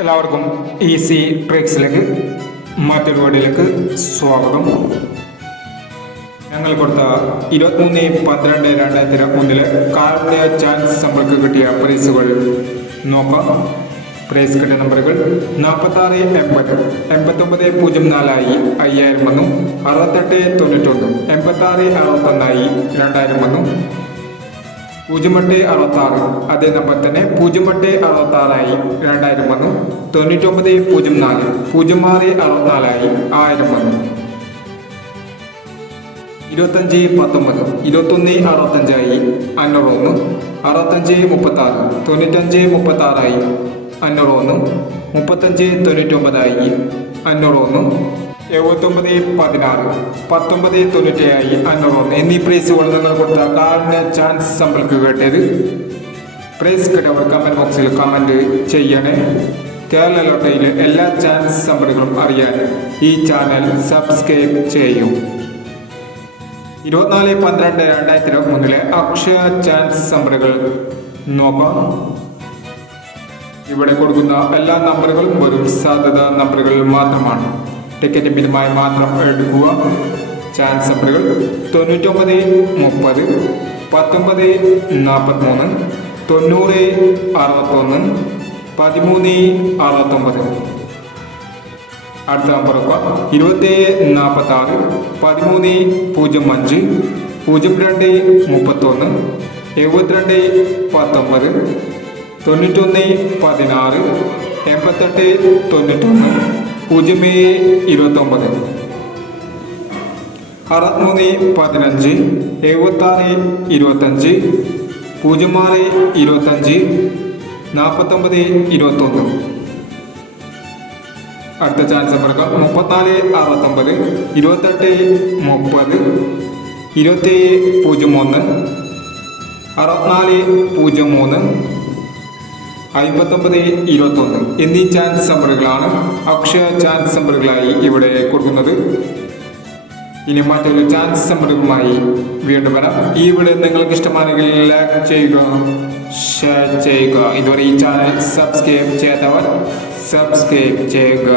എല്ലാവർക്കും ഈസി ട്രിക്സിലേക്ക് മറ്റൊരു വീഡിയോയിലേക്ക് സ്വാഗതം. ഞങ്ങൾ കൊടുത്ത 23/12/2001 കാർഡിയ ചാൻസ് നമ്മൾക്ക് കിട്ടിയ പ്രൈസുകൾ നോക്കാം. പ്രൈസ് കിട്ടിയ നമ്പറുകൾ 4680 8904 5000 വന്നു. 6891 8661 2000 വന്നു. 0866 അതേ നമ്പർ തന്നെ 0866 2000 വന്നു. 9904 0664 1000 വന്നു. 2519 2165 501 6536 9536 501 3599 501 7916 1997 501 എന്നീ പ്രൈസുകൾ നിങ്ങൾ കൊടുത്ത കാർഡിന് ചാൻസ് നമ്മൾക്ക് കേട്ടത്. പ്രൈസ് കിട്ടിയവർ കമന്റ് ബോക്സിൽ കമന്റ് ചെയ്യണേ. കേരള ലോട്ടറിയിലെ എല്ലാ ചാൻസ് നമ്പറുകളും അറിയാൻ ഈ ചാനൽ സബ്സ്ക്രൈബ് ചെയ്യും. 24/12/2001 അക്ഷയ ചാൻസ് നമ്പറുകൾ നോക്കാം. ഇവിടെ കൊടുക്കുന്ന എല്ലാ നമ്പറുകളും വെറും സാധ്യത നമ്പറുകൾ മാത്രമാണ്. ടിക്കറ്റ് മിതമായി മാത്രം എടുക്കുക. ചാൻസ് നമ്പറുകൾ 99 30 19 43 90 61 13 69. അടുത്ത നമ്പർ 27 46 13 05 02 31 72 19 91 16 88 91 07 29 63 15 76 25 06 25 49 21. അടുത്ത ചാൻസ് നമ്പർ 34 69 28 30 27 01 64 03 59 21 എന്നീ ചാൻസ് നമ്പറുകളാണ് അക്ഷയ ചാൻസ് നമ്പറുകളായി ഇവിടെ കൊടുക്കുന്നത്. ഇനി മറ്റൊരു ചാൻസ് നമ്പറുകളുമായി വീണ്ടും വരാം. ഈ വീഡിയോ നിങ്ങൾക്ക് ഇഷ്ടമാണെങ്കിൽ ലൈക്ക് ചെയ്യുക, ഷെയർ ചെയ്യുക. ഇതുവരെ ഈ ചാനൽ സബ്സ്ക്രൈബ് ചെയ്യാത്തവർ സബ്സ്ക്രൈബ് ചെയ്യുക.